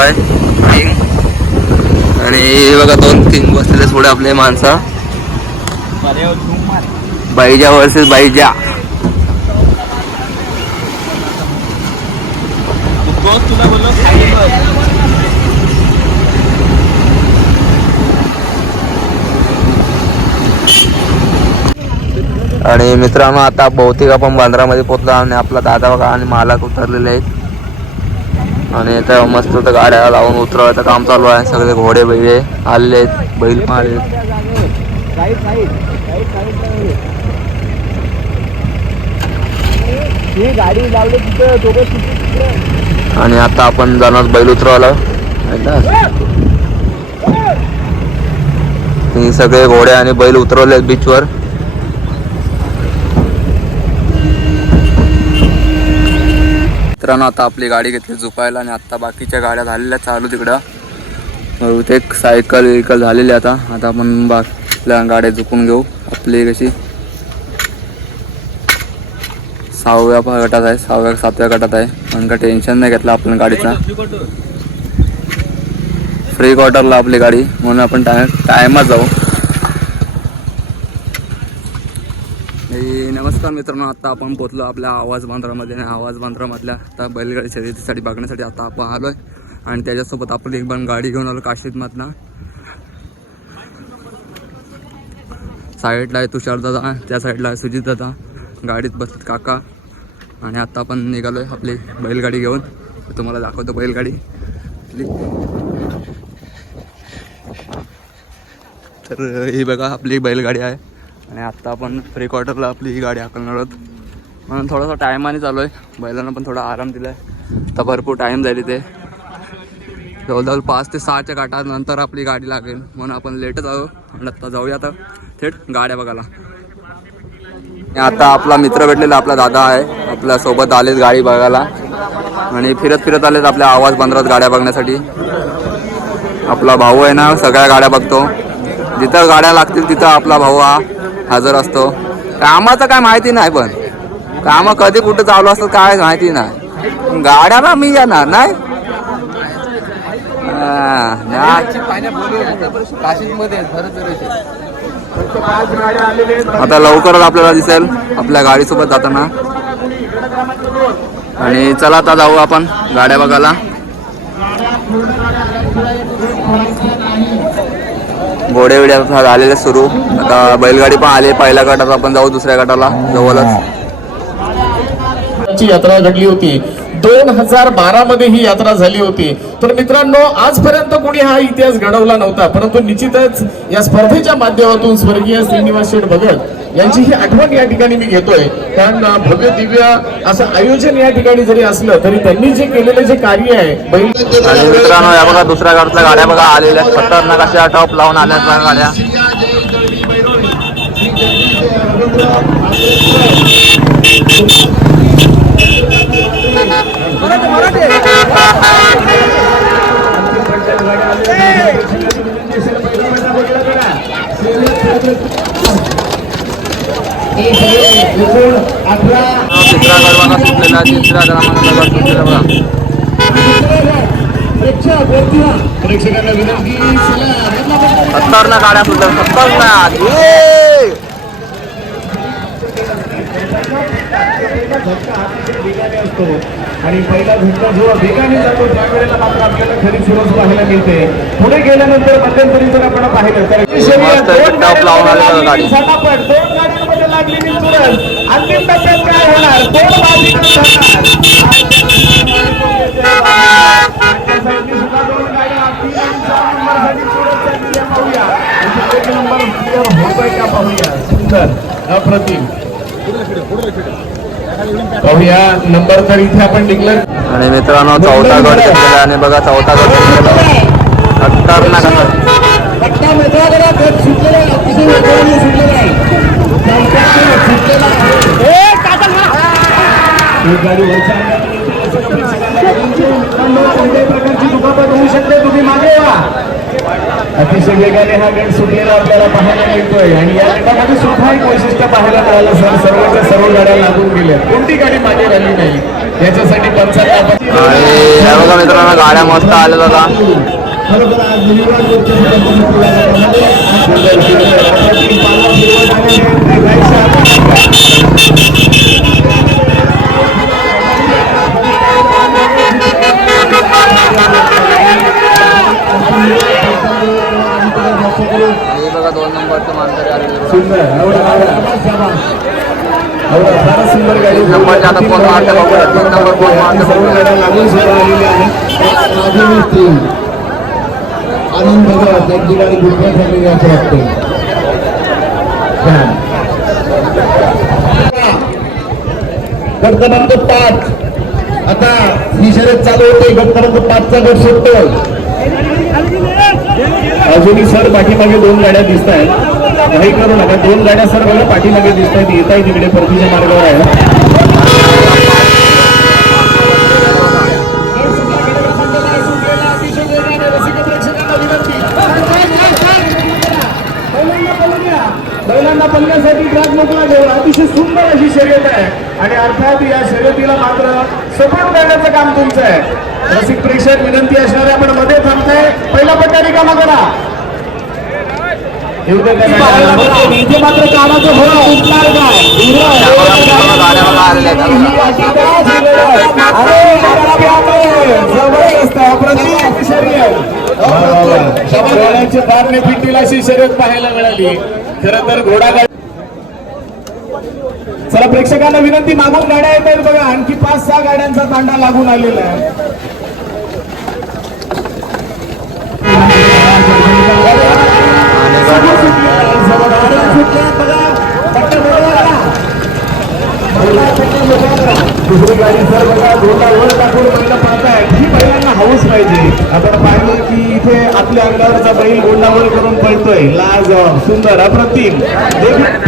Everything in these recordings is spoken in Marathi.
आहे. आणि बघा दोन तीन बसलेले थोडे आपले माणसं. बाईजा वर्सेस बाईजा. आणि मित्रांनो आता बहुतेक आपण बांद्रामध्ये पोहोचलो आणि आपला दादा बघा आणि मालक उतरलेले आहेत. आणि इथं मस्त तर गाड्या लावून उतरवायचं काम चालू आहे. सगळे घोडे बैले आलेले आहेत बैल पण आले दोघं आणि आता आपण जाणार बैल उतरवायला. हे सगळे घोडे आणि बैल उतरवले आहेत बीचवर मित्रांनो आता आपली गाडी घेतली झुपायला आणि आत्ता बाकीच्या गाड्या झालेल्या चालू तिकडं. बहुतेक सायकल विकल झालेली आता. आता आपण बाकील्या गाड्या झुकून घेऊ. आपली कशी? सहाव्या गटात आहे. सहाव्या सातव्या गटात आहे. म्हणून का टेन्शन नाही घेतलं आपण गाडीचा. फ्री क्वार्टरला आपली गाडी. म्हणून आपण टाय टायमात जाऊ हे नमस्कार मित्रांनो आता आपण पोचलो आपल्या आवाज बांद्रामध्ये. आणि आवाज बांद्रामधल्या आता बैलगाडी शर्यतीसाठी बघण्यासाठी आता आपण आलो आहे आणि त्याच्यासोबत आपण एक पण गाडी घेऊन आलो काशीदमधनं साईडला आहे तुषार दादा त्या साईडला आहे सुजित दादा. गाडीत बसत काका. आणि आता आपण निघालो आहे आपली बैलगाडी घेऊन. तुम्हाला दाखवतो बैलगाडी. आपली तर ही बघा आपली बैलगाडी आहे. आणि आत्ता आपण फ्री क्वार्टरला आपली ही गाडी हाकलणार आहोत. म्हणून थोडासा टायमाने चालू आहे. बैलांना पण थोडा आराम दिला आहे आता भरपूर टाईम जाईल इथे. जवळजवळ पाच ते सहाच्या काठानंतर आपली गाडी लागेल. म्हणून आपण लेटच आहो आणि आत्ता जाऊया आता थेट गाड्या बघायला. आता आपला मित्र भेटलेला आपला दादा आहे. आपल्यासोबत आलेत गाडी बघायला. आणि फिरत फिरत आलेत आपल्या आवाज बंदरात गाड्या बघण्यासाठी. आपला भाऊ आहे ना सगळ्या गाड्या बघतो. जिथं गाड्या लागतील तिथं आपला भाऊ हा. हजर असतो. कामाचं काय माहिती नाही पण. कामं कधी कुठं चालू असतात काय माहिती नाही. गाड्याला मी येणार नाही. आता लवकरच आपल्याला दिसेल आपल्या गाडीसोबत जाताना. आणि चला आता जाऊ आपण गाड्या बघायला. घोडे विडे आता झालेले सुरू. आता बैलगाडी पण आली. पहिल्या गटात आपण जाऊ दुसऱ्या गटाला. जवळच. यात्रा घडली होती. दोन हजार बारा मध्ये ही यात्रा झाली होती. तर मित्रांनो आजपर्यंत कोणी हा इतिहास घडवला नव्हता परंतु निश्चितच या स्पर्धेच्या माध्यमातून स्वर्गीय श्रीनिवास शेठ भगत यांची ही आठवण या ठिकाणी मी घेतोय. कारण भव्य दिव्य असं आयोजन या ठिकाणी जरी असलं तरी त्यांनी जे केलेलं जे कार्य आहे मित्रांनो या बघा दुसऱ्या गटातल्या गाड्या बघा आलेल्या खतरनाक अशा टॉप लावून आल्या गाड्या Thank you. तिसरा गड बघा सुटलेला तिसऱ्या क्रमांकाचा गड सुटलेला बघा प्रेक्षकांना विनंती खतरनाक गाड्या सुटल्या खतरनाक ये! वेगाने असतो आणि पहिला झटका जेव्हा वेगाने जातो त्यावेळेला मात्र आपल्याला खरी सुरस पाहायला मिळते पुढे गेल्यानंतर मध्यंतरी जर आपण पाहिलं तर दोन गाड्यांमध्ये अंतिम टप्प्यात काय होणार दोन सुद्धा दोन गाड्या तीन आणि चार नंबरसाठी पाहूया पाहूया सुंदर अप्रतिम नंबर तर इथे आपण डिक्लेअर आणि मित्रांनो चौथा गड घेतलेला आणि बघा चौथा गड घेतलेला. खतरनाक असं एक गाडी वरच्या कोणत्याही दुखापत होऊ शकते तुम्ही मागे या. अतिशय वेगाने हा गट सुटलेला आपल्याला पाहायला मिळतोय. आणि या गटामध्ये सुद्धा एक वैशिष्ट्य पाहायला मिळालं सर. सर्वच्या सर्व गाड्या लागून गेल्या कोणती गाडी मागे राहिली नाही? याच्यासाठी हे बघा मित्रांनो गाड्या मस्त आल्या आता. खरोखर आज बघा दोन नंबरचं सुंदर गाडी आता कोण मारते बघूया तीन नंबर कोण मारते बघूया आनंद भगत त्यांची गाडी झालेली असं वाटते गट क्रमांक पाच आता ही शर्यत चालू होते गट क्रमांक पाचचा गट सुटतोय अजूनही सर पाठीमागे दोन गाड्या दिसत आहेत. काही करू नका. दोन गाड्या सर बघा पाठीमागे दिसत आहेत. येत आहे तिकडे परतीच्या मार्गावर आहे. बैलांना पळण्यासाठी ट्रॅक मोकळा ठेवून अतिशय सुंदर अशी शर्यत आहे. आणि अर्थात या शर्यतीला मात्र सपोर्ट करण्याचं काम तुमचं आहे. रसिक प्रेक्षक विनंती असणारे आपण मध्ये थांबताय. पहिला पट्टा रिकामा करा. मात्र कामाचं भोग उठणार काय? पाहायला मिळाली. खरं तर घोडा चला प्रेक्षकांना विनंती मागून गाड्या येत आहेत बघा. आणखी पाच सहा गाड्यांचा तांडा लागून आलेला आहे. दुसरी गाडी सर बघा घोडा वर टाकून आता ही बैलांना हाऊस पाहिजे. आपण पाहिलं की इथे आपल्या अंगावरचा बैल गोंडावर करून पळतोय. लाज सुंदर अप्रतिम.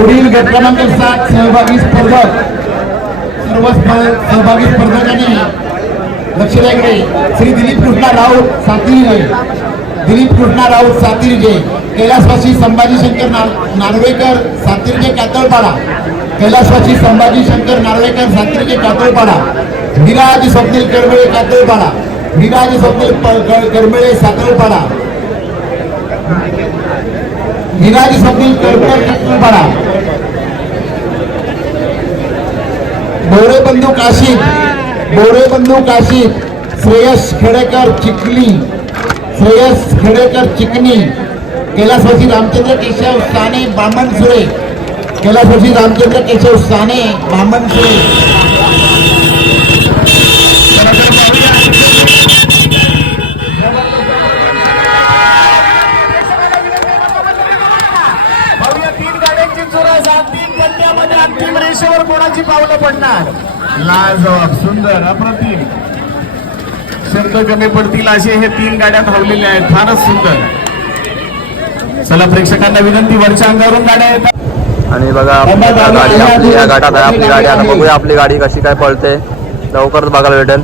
पुढील गट क्रमांक सात सहभागी स्पर्धक. सर्व सहभागी स्पर्धकांनी लक्ष द्याकडे श्री दिलीप कृष्णा राऊत सातिरी दिलीप कृष्णा राऊत सातिरजे कैलासवासी संभाजी शंकर नार- नार्वेकर सातिरजे कातळपाडा. कैलासवासी संभाजी शंकर नार्वेकर सातिरजे कातळपाडा. विराज स्वप्नील करमळे कातळपाडा विराज स्वप्नील करमळे सातळपाडा विराज स्वप्नील करमळे कातळपाडा बोरे बंधू काशीद बोरे बंधू काशीद श्रेयस खेडेकर चिखली श्रेयस खेडेकर चिकनी कैलासवासी रामचंद्र केशव साने बामण सुरे कैलासवासी रामचंद्र केशव साने बामण सुरे भाऊया तीन गाड्यांची चुरस आहे. अंतिम रेषेवर कोणाची पावलं पडणार? लाजवाब सुंदर अप्रतिम. शब्द कमी पडतील असे हे तीन गाड्या धावलेल्या आहेत. फारच सुंदर. चला प्रेक्षकांना विनंती वरच्या अंगावरून गाड्या येतात. आणि बघा आपली गाडी आपली या गाठात आहे आपली गाडी. आता बघूया आपली गाडी कशी काय पळते. लवकरच बघायला भेटेल.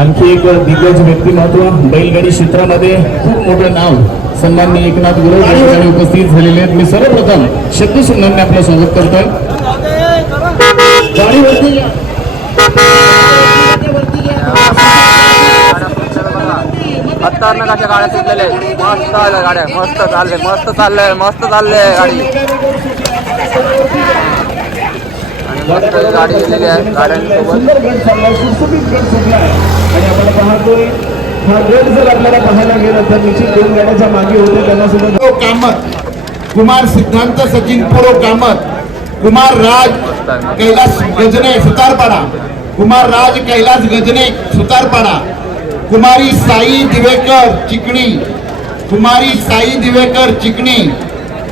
आणखी एक दिग्गज व्यक्तिमत्व बैलगाडी क्षेत्रामध्ये खूप मोठं नाव. सन्माननीय एकनाथ गुरु या ठिकाणी उपस्थित झालेले आहेत. मी सर्वप्रथम शब्दसुंदरने आपलं स्वागत करतोय. गाड्या सुटलेल्या आहेत. मस्त आल्या गाड्या. मस्त चालले मस्त चाललंय. मस्त चाललंय गाडी. मस्त गाडी गेलेली आहे गाड्यांसोबत. चाललाय आणि आपण पाहतोय हा गट जर आपल्याला पाहायला गेलं तर निश्चित दोन गाड्याच्या मागे होते त्यांना सुद्धा कामत. कुमार सिद्धांत सचिन पुरो कामत. कुमार राज कैलास गजने सुतारपाडा. कुमार राज कैलास गजने सुतारपाडा. कुमारी साई दिवेकर चिकणी. कुमारी साई दिवेकर चिकणी.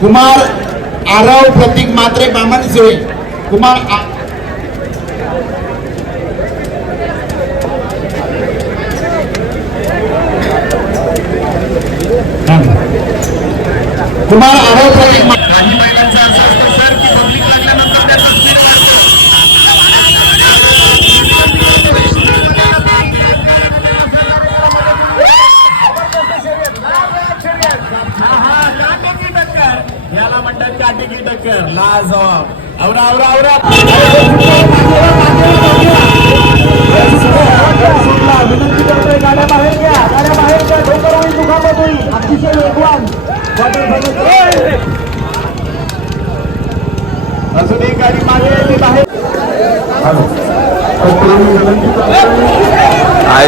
कुमार आरव प्रतीक मात्रे बामणसे कुमार तुम्हाला कुमार आहे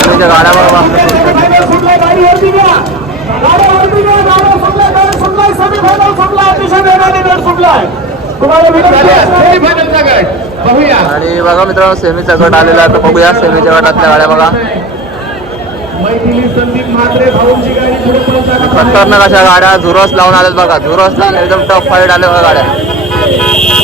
सेमीफायनलचा गाड्या बघा. आणि बघा मित्रांनो सेमीचा गट आलेला आहे. तर बघूया सेमीच्या गटातल्या गाड्या बघा. खतरनाक अशा गाड्या झुरस लावून आल्यात बघा. झुरस लावून एकदम टफ फाईट आले बघा गाड्या.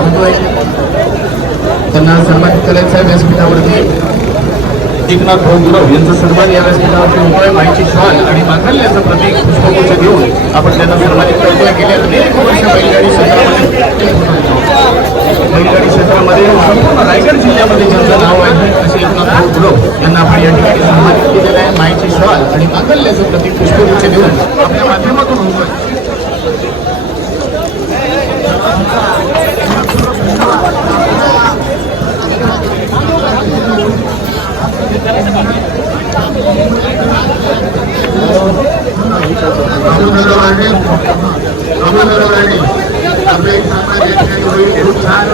पाहतोय त्यांना सन्मानित करायचं आहे व्यासपीठावरती एकनाथ भाऊ गुरव यांचा सन्मान या व्यासपीठावरती होतोय माहिती शॉल आणि मांगल्याचं प्रतीक पुष्पगुच्छ घेऊन आपण त्यांना सन्मानित करतोय गेल्या अनेक वर्ष बैलगाडी क्षेत्रामध्ये बैलगाडी क्षेत्रामध्ये संपूर्ण रायगड जिल्ह्यामध्ये ज्यांचं नाव आहे असे एकनाथ भाऊ गुरव यांना आपण या ठिकाणी सन्मानित केलेलं आहे. माहिती शॉल आणि मांगल्याचं प्रतीक पुष्पगुच्छ देऊन आपल्या माध्यमातून होतोय राजेंद्र पाटील रवींद्र पाटील आपले खूप छान